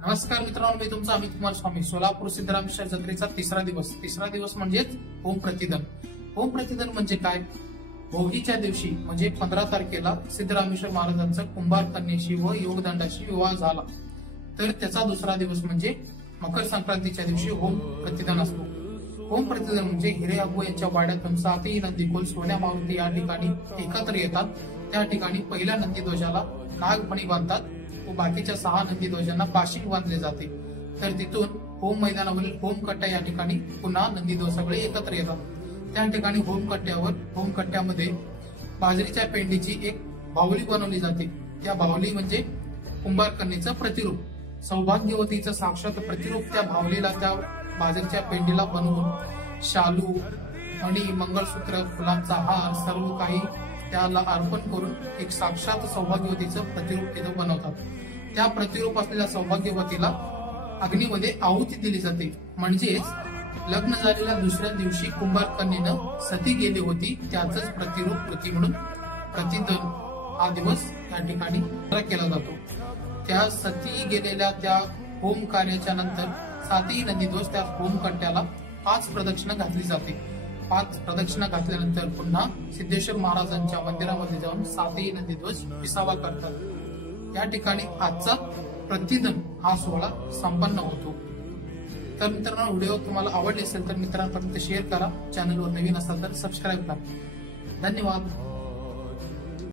नमस्कार मित्रांनो, मी तुमचा अमित कुमार स्वामी. सोलापूर सिद्धरामेश्वर जत्रेचा तिसरा दिवस म्हणजेच होम प्रतिदान. होम प्रतिदान म्हणजे काय? भोगीच्या दिवशी म्हणजे 15 तारखेला सिद्धरामेश्वर महाराजांचा कुंभार कन्येशी व योगदंडाशी विवाह झाला, तर त्याचा दुसरा दिवस म्हणजे मकर संक्रांतीच्या दिवशी होम प्रतिदान असतो. होम प्रतिदान म्हणजे हिरे अबू यांच्या वाड्यातून 7ही नंदीकोल सोन्या मारुती या ठिकाणी एकत्र येतात. त्या ठिकाणी पहिल्या नंदीध्वजाला नागफणी बांधतात व बाकीच्या 6 नंदीध्वजांना पाशिंग बांधले जाते. तर तिथून होम मैदानावरील होम कट्टा या ठिकाणी पुन्हा नंदीध्वज सगळे एकत्र येतात. त्या ठिकाणी होम कट्ट्यामध्ये बाजरीच्या पेंडीची एक बाहुली बनवली जाते. त्या बाहुली म्हणजे कुंभार कन्येचं प्रतिरूप, सौभाग्यवतीचं साक्षात प्रतिरूप. त्या बाहुलीला, त्या बाजरीच्या पेंडीला बनवून शालू आणि मंगळसूत्र, फुलांचा हार सर्व काही त्याला अर्पण करून एक साक्षात सौभाग्यवतीचं प्रतिरूप तिथं बनवतात. त्या प्रतिरूप असलेल्या सौभाग्यवतीला अग्नीमध्ये आहुती दिली जाते. म्हणजेच लग्न झालेल्या दुसऱ्या दिवशी कुंभार कन्येनं सती गेली होती त्याच प्रतिरूप कृती म्हणून प्रतिदान हा दिवस या ठिकाणी केला जातो. त्या सती गेलेल्या त्या होम कार्याच्या नंतर 7ही नंदीध्वज त्या होम कट्ट्याला 5 प्रदक्षिणा घातली जाते. 5 प्रदक्षिणा घातल्यानंतर पुन्हा सिद्धेश्वर महाराजांच्या मंदिरामध्ये जाऊन 7ही नंदीध्वज विसावा करतात. या ठिकाणी आजचा प्रतिदान हा सोहळा संपन्न होतो. तर मित्रांनो, व्हिडिओ तुम्हाला आवडले असेल तर मित्रांपर्यंत शेअर करा. चॅनलवर नवीन असाल तर सबस्क्राईब करा. धन्यवाद.